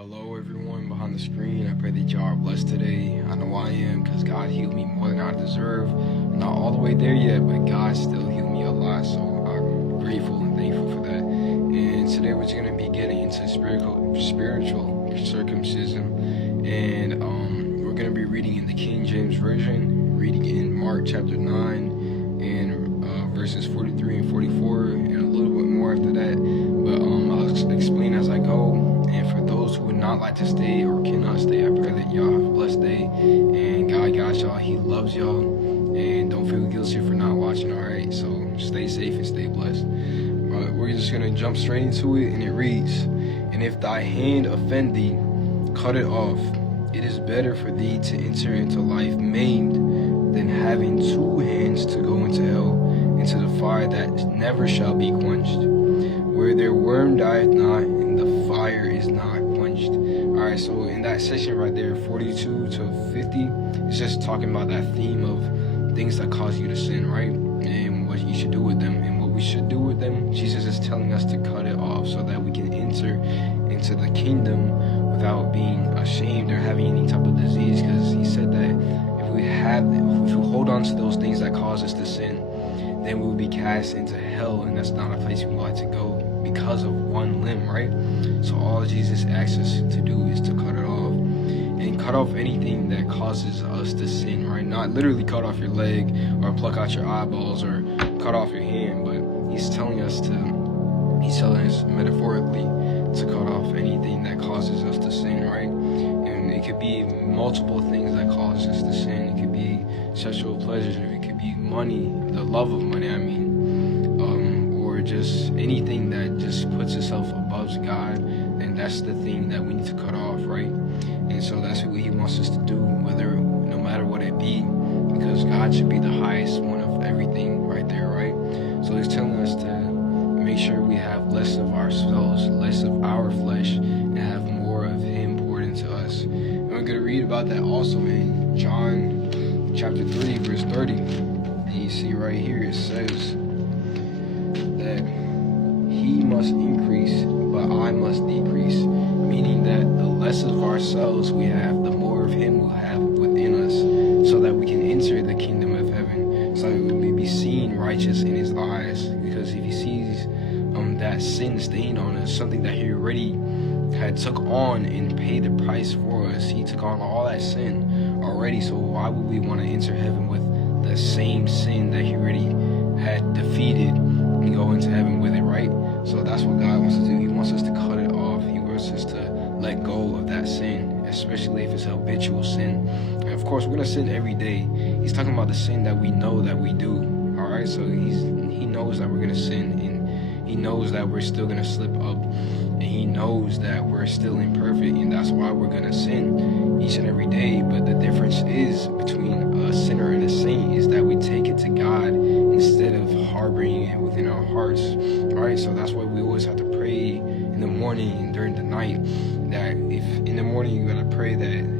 Hello everyone behind the screen. I pray that y'all are blessed today. I know I am, because God healed me more than I deserve. I'm not all the way there yet, but God still healed me a lot, so I'm grateful and thankful for that. And today we're just going to be getting into spiritual circumcision, and we're going to be reading in the King James Version, reading in Mark chapter 9 and verses 43 and 44, and a little bit more after that, but I'll explain as I go. And for those who would not like to stay or cannot stay, I pray that y'all have a blessed day, and God got y'all. He loves y'all, and don't feel guilty for not watching. All right, so stay safe and stay blessed. But we're just gonna jump straight into it, and it reads, "And if thy hand offend thee, cut it off. It is better for thee to enter into life maimed than having two hands to go into hell, into the fire that never shall be quenched, where their worm dieth not, and the fire is not quenched." All right, so in that section right there, 42 to 50, it's just talking about that theme of things that cause you to sin, right? And what you should do with them, and what we should do with them. Jesus is telling us to cut it off so that we can enter into the kingdom without being ashamed or having any type of disease, because he said that if we hold on to those things that cause us to sin, then we will be cast into hell, and that's not a place we like to go because of one limb, right? So all Jesus asks us to do is to cut it off, and cut off anything that causes us to sin, right? Not literally cut off your leg or pluck out your eyeballs or cut off your hand, but he's telling us metaphorically to cut off anything that causes us to sin, right? And it could be multiple things that cause us to sin. It could be sexual pleasures, it could be money, the love of money, or just anything that just puts itself above God, and that's the thing that we need to cut off, right? And so that's what he wants us to do, no matter what it be, because God should be the highest one of everything right there, right? So he's telling us to make sure we have less of ourselves, less of our flesh, and have more of him poured into us. And we're going to read about that also in John chapter 3 verse 30. And you see right here it says that he must increase, but I must decrease, meaning that the less of ourselves we have, the more of him we'll have within us, so that we can enter the kingdom of heaven, so that we may be seen righteous in his eyes. Because if he sees that sin stained on us, something that he already had took on and paid the price for us, he took on all that sin already, so why would we want to enter heaven with the same sin that he already had defeated and go into heaven with it, right? So that's what God wants to do. He wants us to cut it off. He wants us to let go of that sin, especially if it's a habitual sin. And of course, we're going to sin every day. He's talking about the sin that we know that we do, all right? So he knows that we're going to sin, and he knows that we're still going to slip up, and he knows that we're still imperfect, and that's why we're going to sin each and every day. But the difference is between a sinner and a saint is that we take it to God instead of harboring it within our hearts, all right? So that's why we always have to pray in the morning and during the night, that if in the morning you got to pray that